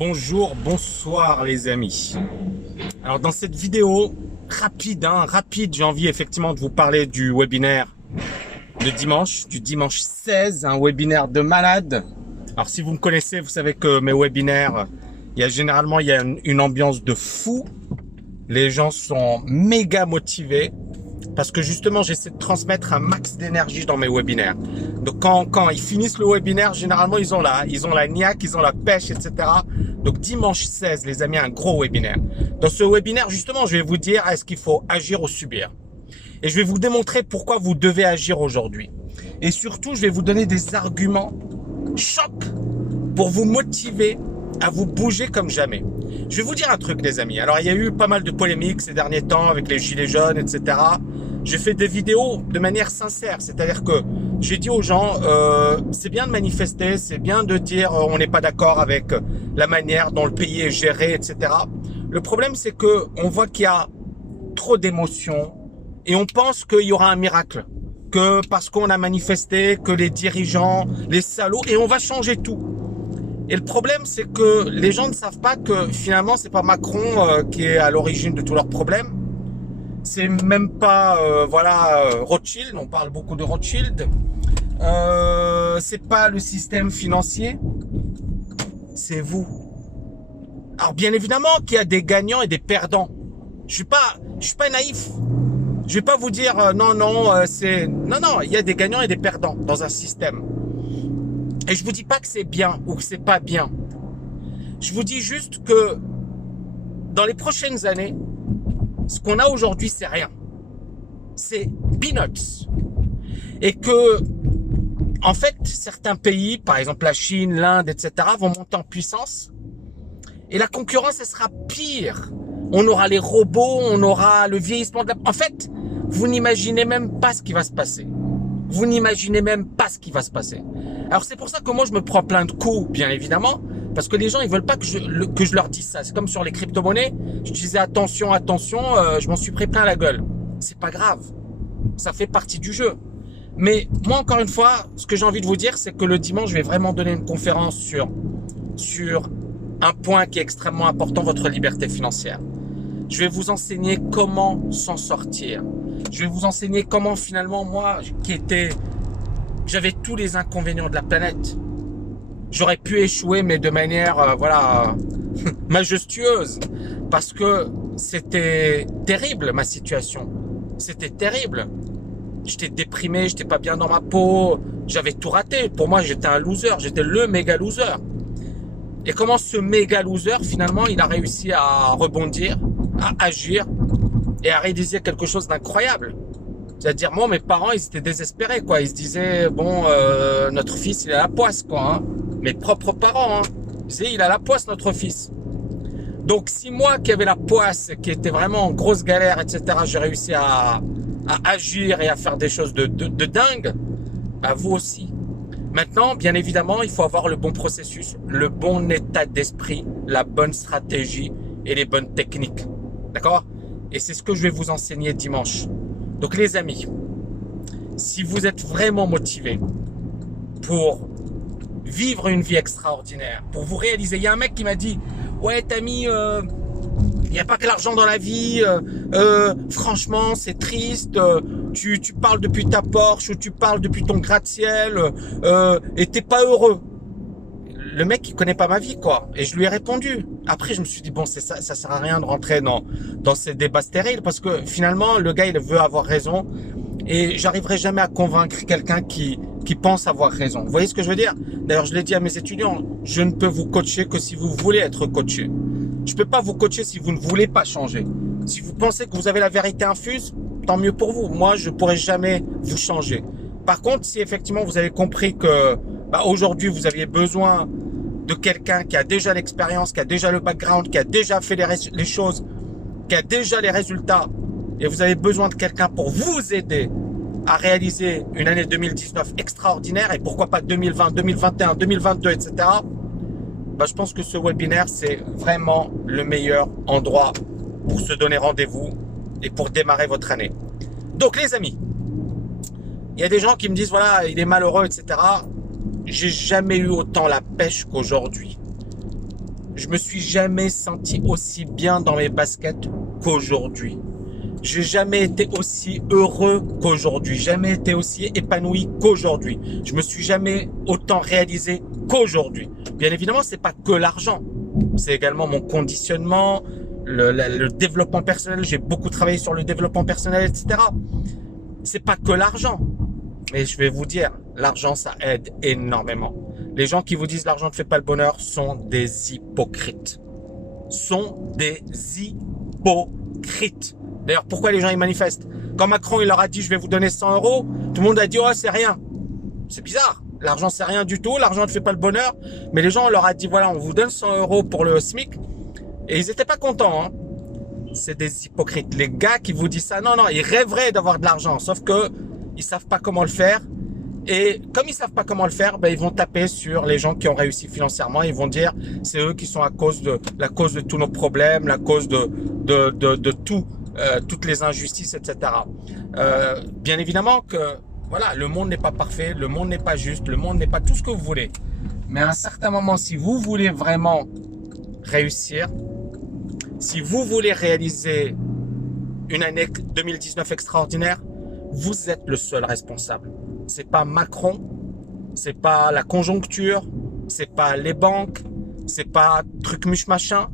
Bonjour, bonsoir les amis. Alors dans cette vidéo rapide, j'ai envie effectivement de vous parler du webinaire de dimanche, du dimanche 16, un webinaire de malade. Alors si vous me connaissez, vous savez que mes webinaires, généralement il y a une ambiance de fou. Les gens sont méga motivés parce que justement j'essaie de transmettre un max d'énergie dans mes webinaires. Donc quand ils finissent le webinaire, généralement ils ont la niaque, ils ont la pêche, etc. Donc dimanche 16, les amis, un gros webinaire. Dans ce webinaire, justement, je vais vous dire est-ce qu'il faut agir ou subir. Et je vais vous démontrer pourquoi vous devez agir aujourd'hui. Et surtout, je vais vous donner des arguments choc pour vous motiver à vous bouger comme jamais. Je vais vous dire un truc, les amis. Alors, il y a eu pas mal de polémiques ces derniers temps avec les gilets jaunes, etc. J'ai fait des vidéos de manière sincère, c'est-à-dire que j'ai dit aux gens, c'est bien de manifester, c'est bien de dire on n'est pas d'accord avec la manière dont le pays est géré, etc. Le problème, c'est que on voit qu'il y a trop d'émotions et on pense qu'il y aura un miracle, que parce qu'on a manifesté, que les dirigeants, les salauds, et on va changer tout. Et le problème, c'est que les gens ne savent pas que finalement, c'est pas Macron qui est à l'origine de tous leurs problèmes. C'est même pas Rothschild, on parle beaucoup de Rothschild. C'est pas le système financier, c'est vous. Alors bien évidemment qu'il y a des gagnants et des perdants. Je suis pas naïf. Je vais pas vous dire non, il y a des gagnants et des perdants dans un système. Et je vous dis pas que c'est bien ou que c'est pas bien. Je vous dis juste que dans les prochaines années, ce qu'on a aujourd'hui, c'est rien. C'est peanuts. Et que, en fait, certains pays, par exemple la Chine, l'Inde, etc., vont monter en puissance. Et la concurrence, elle sera pire. On aura les robots, on aura le vieillissement de la... En fait, vous n'imaginez même pas ce qui va se passer. Vous n'imaginez même pas ce qui va se passer. Alors c'est pour ça que moi, je me prends plein de coups, bien évidemment, parce que les gens, ils veulent pas que je leur dise ça. C'est comme sur les crypto-monnaies. Je disais attention, je m'en suis pris plein la gueule. C'est pas grave. Ça fait partie du jeu. Mais moi, encore une fois, ce que j'ai envie de vous dire, c'est que le dimanche, je vais vraiment donner une conférence sur un point qui est extrêmement important, votre liberté financière. Je vais vous enseigner comment s'en sortir. Je vais vous enseigner comment finalement, moi, j'avais tous les inconvénients de la planète. J'aurais pu échouer, mais de manière, majestueuse. Parce que c'était terrible, ma situation. C'était terrible. J'étais déprimé, j'étais pas bien dans ma peau. J'avais tout raté. Pour moi, j'étais un loser. J'étais le méga loser. Et comment ce méga loser, finalement, il a réussi à rebondir, à agir et à réaliser quelque chose d'incroyable. C'est-à-dire, moi, mes parents, ils étaient désespérés, quoi. Ils se disaient, bon, notre fils, il a la poisse, quoi. Hein. Mes propres parents, ils disaient, il a la poisse, notre fils. Donc, si moi, qui avais la poisse, qui était vraiment en grosse galère, etc., j'ai réussi à agir et à faire des choses de dingue, bah, vous aussi. Maintenant, bien évidemment, il faut avoir le bon processus, le bon état d'esprit, la bonne stratégie et les bonnes techniques. D'accord? Et c'est ce que je vais vous enseigner dimanche. Donc les amis, si vous êtes vraiment motivés pour vivre une vie extraordinaire, pour vous réaliser, il y a un mec qui m'a dit « Ouais, Tammy, il n'y a pas que l'argent dans la vie, franchement, c'est triste, tu parles depuis ta Porsche ou tu parles depuis ton gratte-ciel et t'es pas heureux. » Le mec, il connaît pas ma vie, quoi. Et je lui ai répondu. Après, je me suis dit, bon, ça sert à rien de rentrer dans ces débats stériles parce que finalement, le gars, il veut avoir raison et j'arriverai jamais à convaincre quelqu'un qui pense avoir raison. Vous voyez ce que je veux dire? D'ailleurs, je l'ai dit à mes étudiants, je ne peux vous coacher que si vous voulez être coaché. Je peux pas vous coacher si vous ne voulez pas changer. Si vous pensez que vous avez la vérité infuse, tant mieux pour vous. Moi, je pourrai jamais vous changer. Par contre, si effectivement vous avez compris que aujourd'hui vous aviez besoin de quelqu'un qui a déjà l'expérience, qui a déjà le background, qui a déjà fait les choses, qui a déjà les résultats, et vous avez besoin de quelqu'un pour vous aider à réaliser une année 2019 extraordinaire, et pourquoi pas 2020, 2021, 2022, etc. Je pense que ce webinaire, c'est vraiment le meilleur endroit pour se donner rendez-vous et pour démarrer votre année. Donc les amis, il y a des gens qui me disent, voilà, il est malheureux, etc. J'ai jamais eu autant la pêche qu'aujourd'hui. je me suis jamais senti aussi bien dans mes baskets qu'aujourd'hui. J'ai jamais été aussi heureux qu'aujourd'hui, jamais été aussi épanoui qu'aujourd'hui. Je me suis jamais autant réalisé qu'aujourd'hui. Bien évidemment, c'est pas que l'argent, c'est également mon conditionnement, le développement personnel. J'ai beaucoup travaillé sur le développement personnel, etc. C'est pas que l'argent, mais je vais vous dire, l'argent ça aide énormément. Les gens qui vous disent l'argent ne fait pas le bonheur sont des hypocrites. Sont des hypocrites. D'ailleurs, pourquoi les gens ils manifestent? Quand Macron il leur a dit je vais vous donner 100 euros, tout le monde a dit oh c'est rien. C'est bizarre. L'argent c'est rien du tout. L'argent ne fait pas le bonheur. Mais les gens on leur a dit voilà on vous donne 100 euros pour le SMIC et ils étaient pas contents. Hein. C'est des hypocrites. Les gars qui vous disent ça, non ils rêveraient d'avoir de l'argent, sauf que ils savent pas comment le faire. Et comme ils savent pas comment le faire, ben ils vont taper sur les gens qui ont réussi financièrement. Ils vont dire c'est eux qui sont la cause de tous nos problèmes, la cause de tout. Toutes les injustices, etc. Bien évidemment que voilà, le monde n'est pas parfait, le monde n'est pas juste, le monde n'est pas tout ce que vous voulez. Mais à un certain moment, si vous voulez vraiment réussir, si vous voulez réaliser une année 2019 extraordinaire, vous êtes le seul responsable. C'est pas Macron, c'est pas la conjoncture, c'est pas les banques, c'est pas truc muche machin,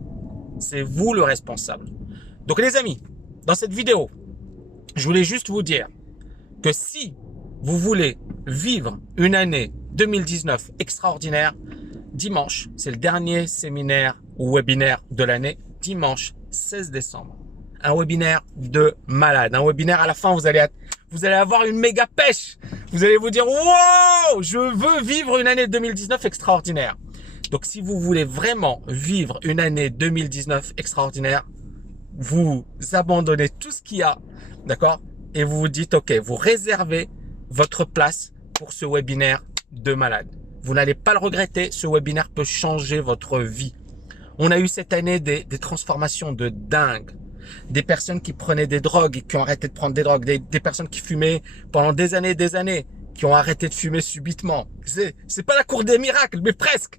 c'est vous le responsable. Donc les amis, dans cette vidéo, je voulais juste vous dire que si vous voulez vivre une année 2019 extraordinaire, dimanche, c'est le dernier séminaire ou webinaire de l'année, dimanche 16 décembre. Un webinaire de malade, un webinaire à la fin, vous allez avoir une méga pêche. Vous allez vous dire, wow, je veux vivre une année 2019 extraordinaire. Donc si vous voulez vraiment vivre une année 2019 extraordinaire, vous abandonnez tout ce qu'il y a, d'accord? Et vous vous dites, ok, vous réservez votre place pour ce webinaire de malade. Vous n'allez pas le regretter, ce webinaire peut changer votre vie. On a eu cette année des transformations de dingue. Des personnes qui prenaient des drogues et qui ont arrêté de prendre des drogues. Des personnes qui fumaient pendant des années, qui ont arrêté de fumer subitement. C'est pas la cour des miracles, mais presque.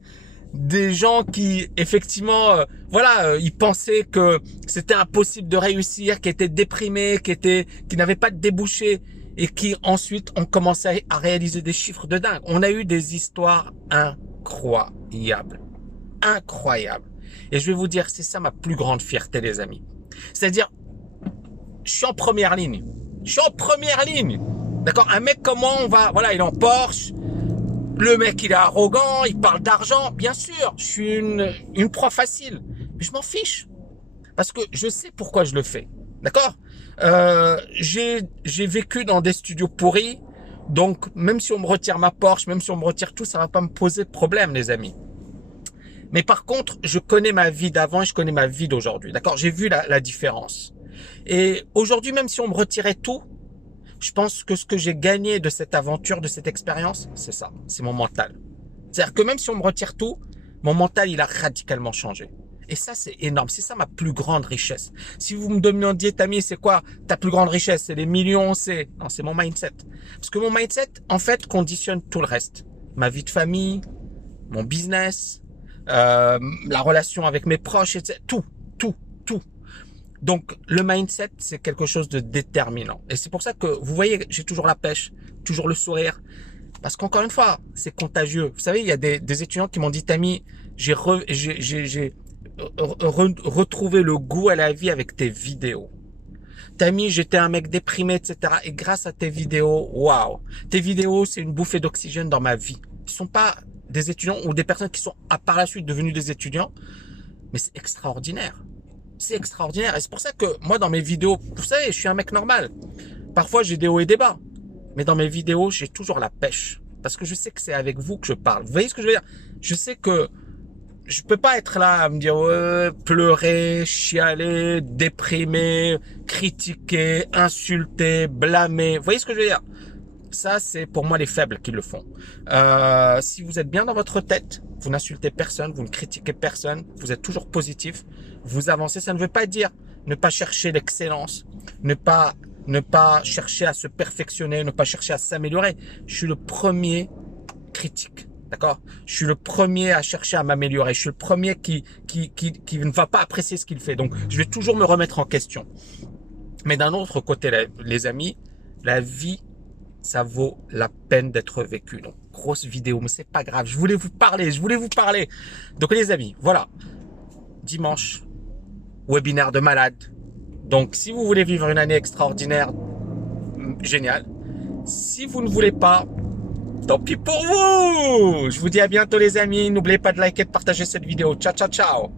Des gens qui, effectivement, ils pensaient que c'était impossible de réussir, qui étaient déprimés, qui n'avaient pas de débouchés et qui ensuite ont commencé à réaliser des chiffres de dingue. On a eu des histoires incroyables. Incroyables. Et je vais vous dire, c'est ça ma plus grande fierté, les amis. C'est-à-dire, je suis en première ligne. D'accord? Un mec comme moi, il est en Porsche. Le mec, il est arrogant, il parle d'argent. Bien sûr, je suis une proie facile. Mais je m'en fiche. Parce que je sais pourquoi je le fais. D'accord? J'ai vécu dans des studios pourris. Donc, même si on me retire ma Porsche, même si on me retire tout, ça va pas me poser de problème, les amis. Mais par contre, je connais ma vie d'avant et je connais ma vie d'aujourd'hui. D'accord? J'ai vu la différence. Et aujourd'hui, même si on me retirait tout, je pense que ce que j'ai gagné de cette aventure, de cette expérience, c'est ça, c'est mon mental. C'est-à-dire que même si on me retire tout, mon mental, il a radicalement changé. Et ça, c'est énorme. C'est ça ma plus grande richesse. Si vous me demandiez, Tammy, c'est quoi ta plus grande richesse? C'est les millions, non, c'est mon mindset. Parce que mon mindset, en fait, conditionne tout le reste. Ma vie de famille, mon business, la relation avec mes proches, etc. Tout. Donc, le mindset, c'est quelque chose de déterminant. Et c'est pour ça que, vous voyez, j'ai toujours la pêche, toujours le sourire. Parce qu'encore une fois, c'est contagieux. Vous savez, il y a des étudiants qui m'ont dit, Tammy, j'ai retrouvé le goût à la vie avec tes vidéos. Tammy, j'étais un mec déprimé, etc. Et grâce à tes vidéos, waouh, tes vidéos, c'est une bouffée d'oxygène dans ma vie. Ils sont pas des étudiants ou des personnes qui sont par la suite devenus des étudiants, mais c'est extraordinaire. C'est extraordinaire. Et c'est pour ça que moi, dans mes vidéos, vous savez, je suis un mec normal. Parfois, j'ai des hauts et des bas. Mais dans mes vidéos, j'ai toujours la pêche. Parce que je sais que c'est avec vous que je parle. Vous voyez ce que je veux dire? Je sais que je peux pas être là à me dire pleurer, chialer, déprimer, critiquer, insulter, blâmer. Vous voyez ce que je veux dire? Ça, c'est pour moi les faibles qui le font. Si vous êtes bien dans votre tête, vous n'insultez personne, vous ne critiquez personne, vous êtes toujours positif, vous avancez. Ça ne veut pas dire ne pas chercher l'excellence, ne pas chercher à se perfectionner, ne pas chercher à s'améliorer. Je suis le premier critique. D'accord? Je suis le premier à chercher à m'améliorer. Je suis le premier qui ne va pas apprécier ce qu'il fait. Donc, je vais toujours me remettre en question. Mais d'un autre côté, les amis, la vie, ça vaut la peine d'être vécu. Donc, grosse vidéo, mais c'est pas grave. Je voulais vous parler, je voulais vous parler. Donc, les amis, voilà. Dimanche, webinaire de malade. Donc, si vous voulez vivre une année extraordinaire, génial. Si vous ne voulez pas, tant pis pour vous. Je vous dis à bientôt, les amis. N'oubliez pas de liker et de partager cette vidéo. Ciao, ciao, ciao.